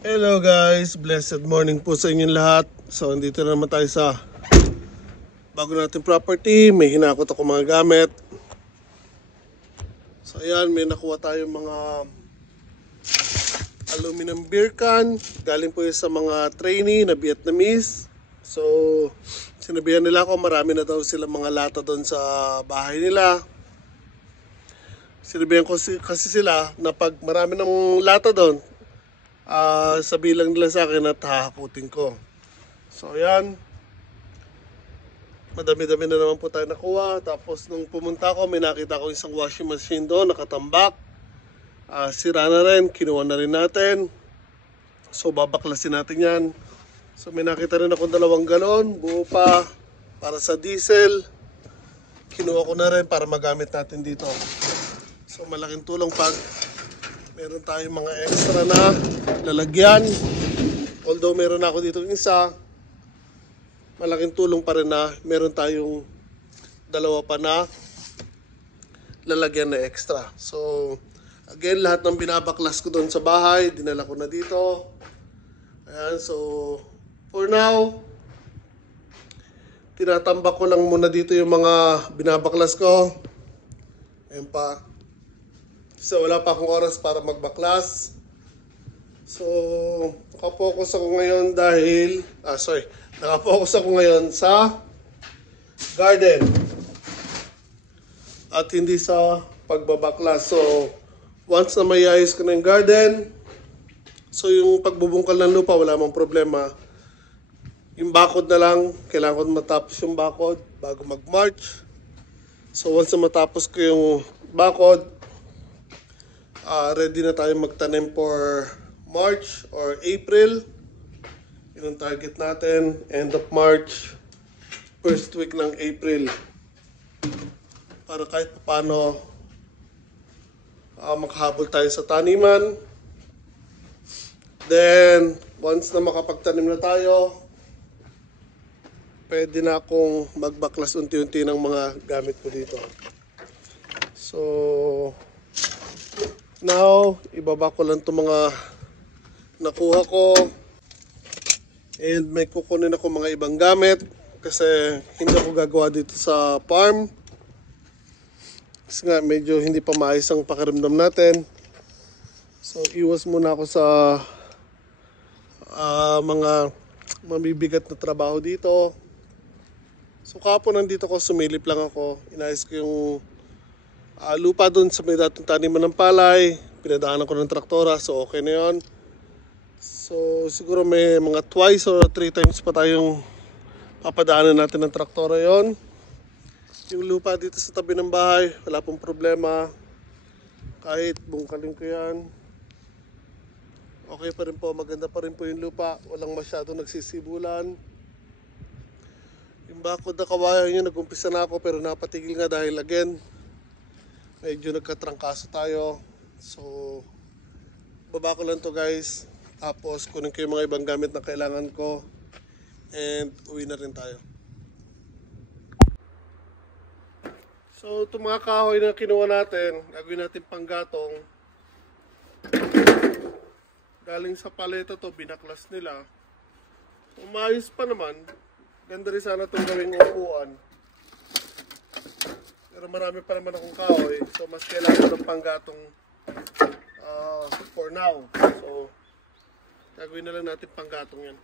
Hello guys, blessed morning po sa inyong lahat. So andito na naman tayo sa bago nating property. May hinakot ako mga gamit. So ayan, may nakuha tayong mga aluminum beer can. Galing po yun sa mga trainee na Vietnamese. So sinabihan nila ako marami na daw sila mga lata doon sa bahay nila. Sinabihan ko kasi sila na pag marami ng lata doon, sabihin lang nila sa akin at hahakutin ko. So ayan, madami-dami na naman po tayo nakuha. Tapos nung pumunta ko, may nakita ko isang washing machine doon, nakatambak. Sira na rin, kinuha na rin natin. So babaklasin natin yan. So may nakita rin akong 2 galon, buo pa, para sa diesel. Kinuha ko na rin para magamit natin dito. So malaking tulong pag meron tayong mga extra na lalagyan. Although meron ako dito isa, malaking tulong pa rin na meron tayong 2 pa na lalagyan na extra. So again, lahat ng binabaklas ko doon sa bahay, dinala ko na dito. Ayan, so for now, tinatambak ko lang muna dito yung mga binabaklas ko. Ayan pa. So wala pa akong oras para magbaklas. So nakapokus ako ngayon nakapokus ako ngayon sa garden at hindi sa pagbabaklas. So once na mayayos ko na yung garden, so yung pagbubungkal ng lupa wala mang problema. Yung bakod na lang, kailangan ko matapos yung bakod bago mag-March. So once na matapos ko yung bakod, ready na tayo magtanim for March or April. Yun ang target natin. End of March, first week ng April. Para kahit paano makahabol tayo sa taniman. Then, once na makapagtanim na tayo, pwede na akong magbaklas unti-unti ng mga gamit ko dito. So now, ibaba ko lang itong mga nakuha ko. And may kukunin ako mga ibang gamit kasi hindi ako gagawa dito sa farm. Kasi nga medyo hindi pa maayos ang pakiramdam natin. So iwas muna ako sa mga mabibigat na trabaho dito. So kapon nandito ko, sumilip lang ako. Inayos ko yung lupa doon sa may dating taniman ng palay. Pinadaanan ko ng traktora, so okay na yun. So siguro may mga twice or 3 times pa tayong papadaanan natin ng traktora yon. Yung lupa dito sa tabi ng bahay, wala pong problema. Kahit bungkalin ko yan, okay pa rin po, maganda pa rin po yung lupa. Walang masyado nagsisibulan. Yung bakod na kawayan yun, nag-umpisa na ako pero napatigil nga dahil again, medyo nagkatrangkaso tayo. So baba ko lang to guys. Tapos kunin ko yung mga ibang gamit na kailangan ko. And uwi na rin tayo. So itong mga kahoy na kinuha natin, gagawin natin panggatong. Galing sa paleta to, binaklas nila. Umayos pa naman. Ganda rin sana itong gawing upuan. Pero marami pa naman akong kahoy. So mas kailangan ng panggatong for now. So gagawin na lang natin panggatong yan.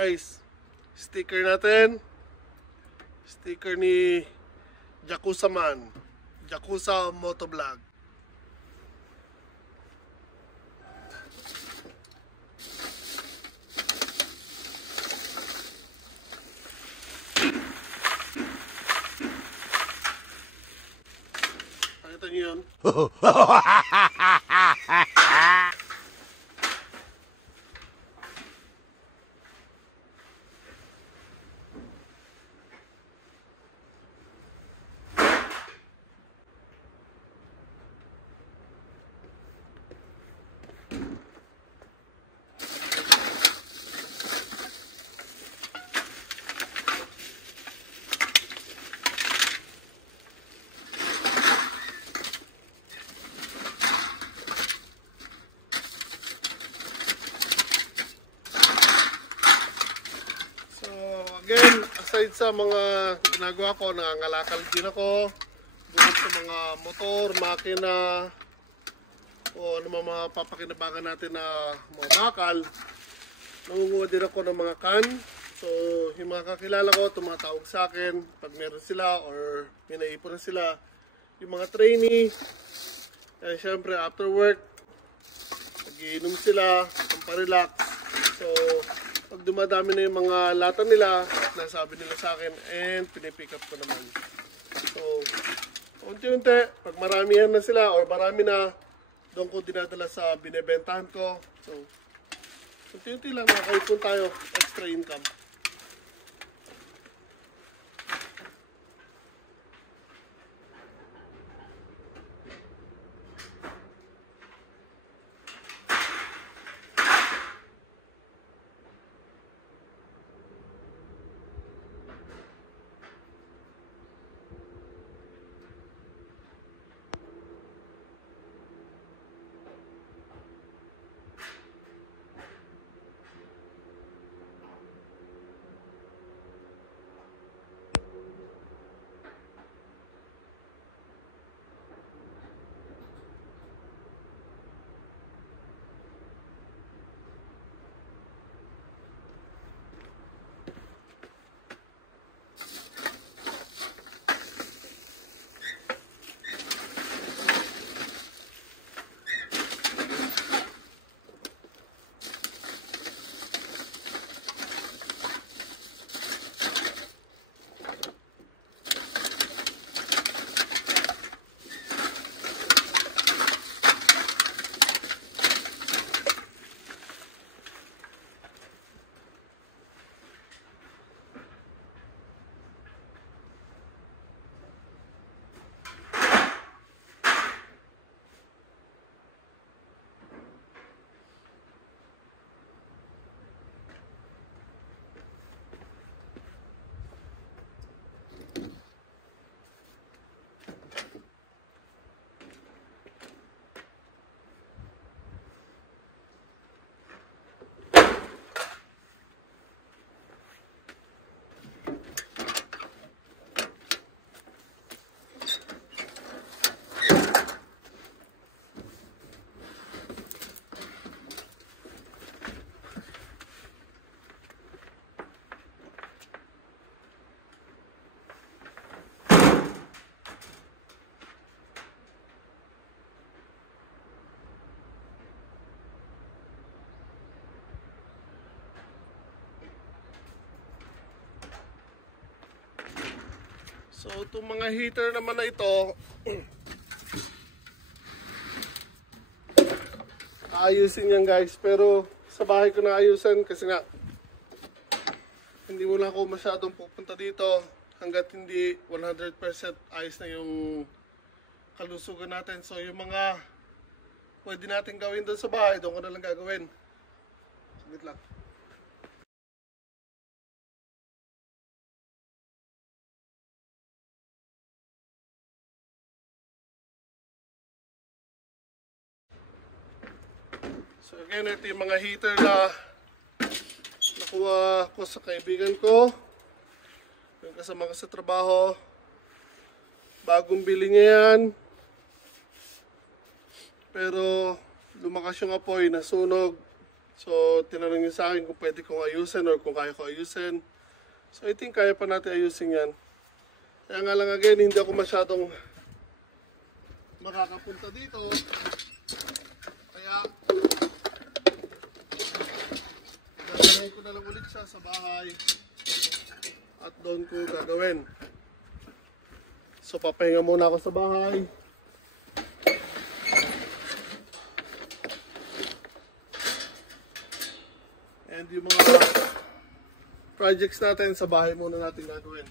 Guys, sticker natin. Sticker ni Jacusa Man. Jacusa Motovlog. Pakita niyo yun. sa mga ginagawa ko, nangangalakal din ako. Bukod sa mga motor, makina, o ano mga papakinabangan natin na mga bakal, nangunguha din ako ng mga can. So, yung mga kakilala ko, tumatawag sa akin pag meron sila or may naipon na sila. Yung mga trainee, syempre after work, nagiinom sila, pamparelax. So, pag dumadami na yung mga lata nila, nasabi nila sa akin, and pinipick up ko naman. So, unti-unti, pag maramihan na sila or marami na, doon ko dinadala sa binebentahan ko. So, unti-unti lang nakakaipon tayo, extra income. So, itong mga heater naman na ito, aayusin yan guys. Pero sa bahay ko na ayusin kasi nga hindi mo lang ako masyadong pupunta dito hanggat hindi 100% ayos na yung kalusugan natin. So, yung mga pwede natin gawin doon sa bahay, doon ko na lang gagawin. Saglit lang. So again, ito yung mga heater na nakuha ko sa kaibigan ko. Yung kasama ko sa trabaho. Bagong bili niya yan. Pero lumakas yung apoy, nasunog. So tinanong niya sa akin kung pwede kong ayusin or kung kaya ko ayusin. So I think kaya pa natin ayusin yan. Kaya nga lang again, hindi ako masyadong makakapunta dito. Kaya gagawin ko na lang ulit siya sa bahay at doon ko gagawin. So papahinga muna ako sa bahay. And yung mga projects natin sa bahay muna natin gagawin.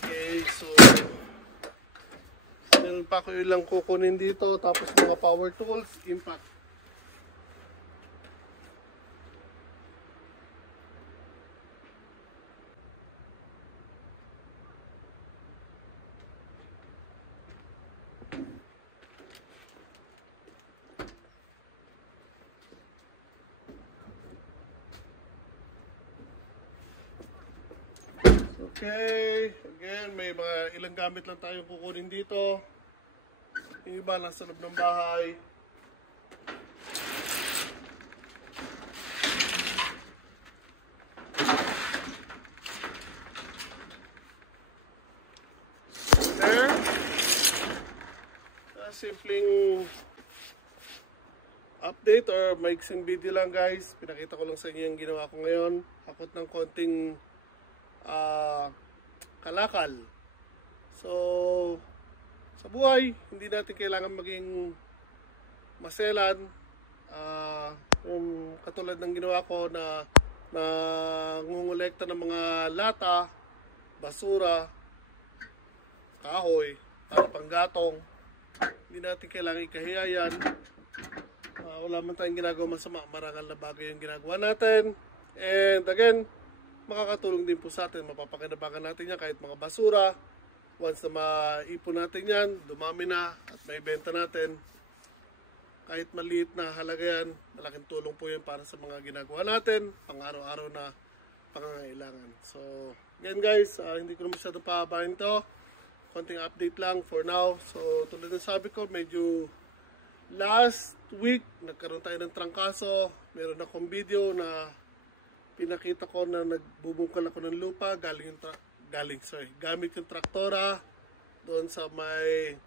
Okay, so meron pa ko ilang kukunin dito, tapos mga power tools, impact. Okay, again, may mga ilang gamit lang tayong kukunin dito. Yung iba nasa loob ng bahay. There. Simpleng update or maiksing video lang guys. Pinakita ko lang sa inyo yung ginawa ko ngayon. Hakot ng konting kalakal. So, sa buhay, hindi natin kailangan maging maselan. Yung katulad ng ginawa ko na ngungulekta ng mga lata, basura, kahoy, para panggatong. Hindi natin kailangan ikahiya yan. Wala man tayong ginagawa masama, marangal na bagay yung ginagawa natin. And again, makakatulong din po sa atin, mapapakinabangan natin yan kahit mga basura. Once na maipon natin yan, dumami na at may benta natin, kahit maliit na halaga yan, malaking tulong po yan para sa mga ginagawa natin, pang araw-araw na pangangailangan. So, yan guys, hindi ko na masyadong pahabahin to. Konting update lang for now. So, tulad ng sabi ko, medyo last week, nagkaroon tayo ng trangkaso. Meron akong video na pinakita ko na nagbubungkal ako ng lupa gamit yung traktora doon sa may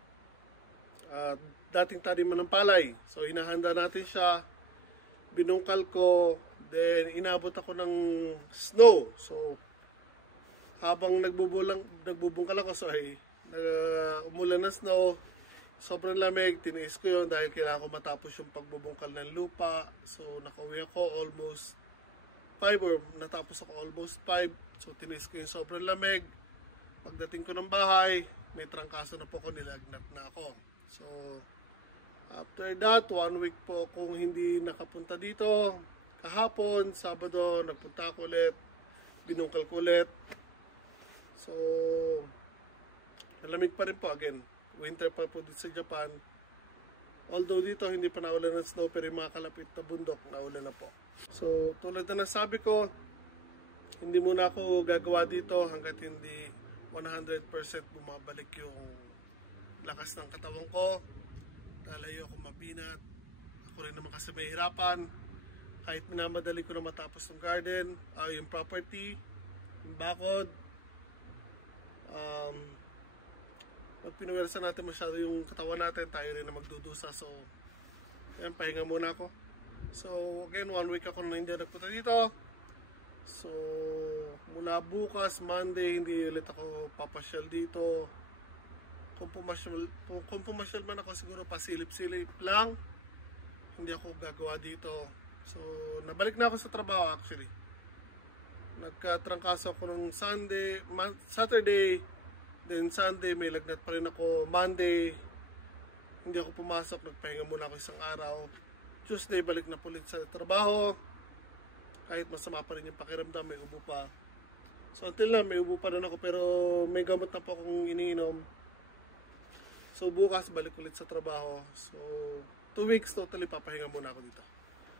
dating taniman ng palay. So hinahanda natin siya, binungkal ko, then inabot ako ng snow. So habang nagbubungkal ako, umulan na snow, sobrang lamig, tiniis ko yun dahil kailangan ko matapos yung pagbubungkal ng lupa. So nakauwi ako almost 5 or natapos ako almost 5. So tiniis ko yung sobrang lamig. Pagdating ko ng bahay, may trangkaso na po ko, nilagnat na ako. So after that, 1 week po akong hindi nakapunta dito. Kahapon, Sabado, nagpunta ako ulit, binungkal ko ulit. So malamig pa rin po, again, winter pa po dito sa Japan. Although dito hindi pa naulan ng snow, pero yung mga kalapit na bundok naulan na po. So tulad na nasabi ko, hindi muna ako gagawa dito hanggat hindi 100% bumabalik yung lakas ng katawan ko. Lalayo ako mabinat. Ako rin naman kasi may hirapan. Kahit minamadali ko na matapos yung garden, yung property, yung bakod. Pag pinuwersa natin masyado yung katawan natin, tayo rin na magdudusa. So, yan, pahinga muna ako. So, again, 1 week ako na hindi nagpunta dito. So, mula bukas, Monday, hindi ulit ako papasyal dito. Kung pumasyal man ako, siguro pasilip-silip lang. Hindi ako gagawa dito. So, nabalik na ako sa trabaho actually. Nagkatrangkaso ako nung Saturday, then Sunday, may lagnat pa rin ako. Monday, hindi ako pumasok, nagpahinga muna ako isang araw. Tuesday, balik na po ulit sa trabaho. Kahit masama pa rin yung pakiramdam, may ubo pa. So until na, may ubo pa rin ako, pero may gamot na po akong iniinom. So bukas, balik ulit sa trabaho. So 2 weeks, totally papahinga muna ako dito.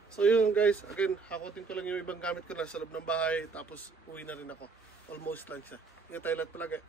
So yun guys, again, hakutin ko lang yung ibang gamit ko nasa loob ng bahay, tapos uwi na rin ako. Almost lang siya. Ingat tayo lahat palagi.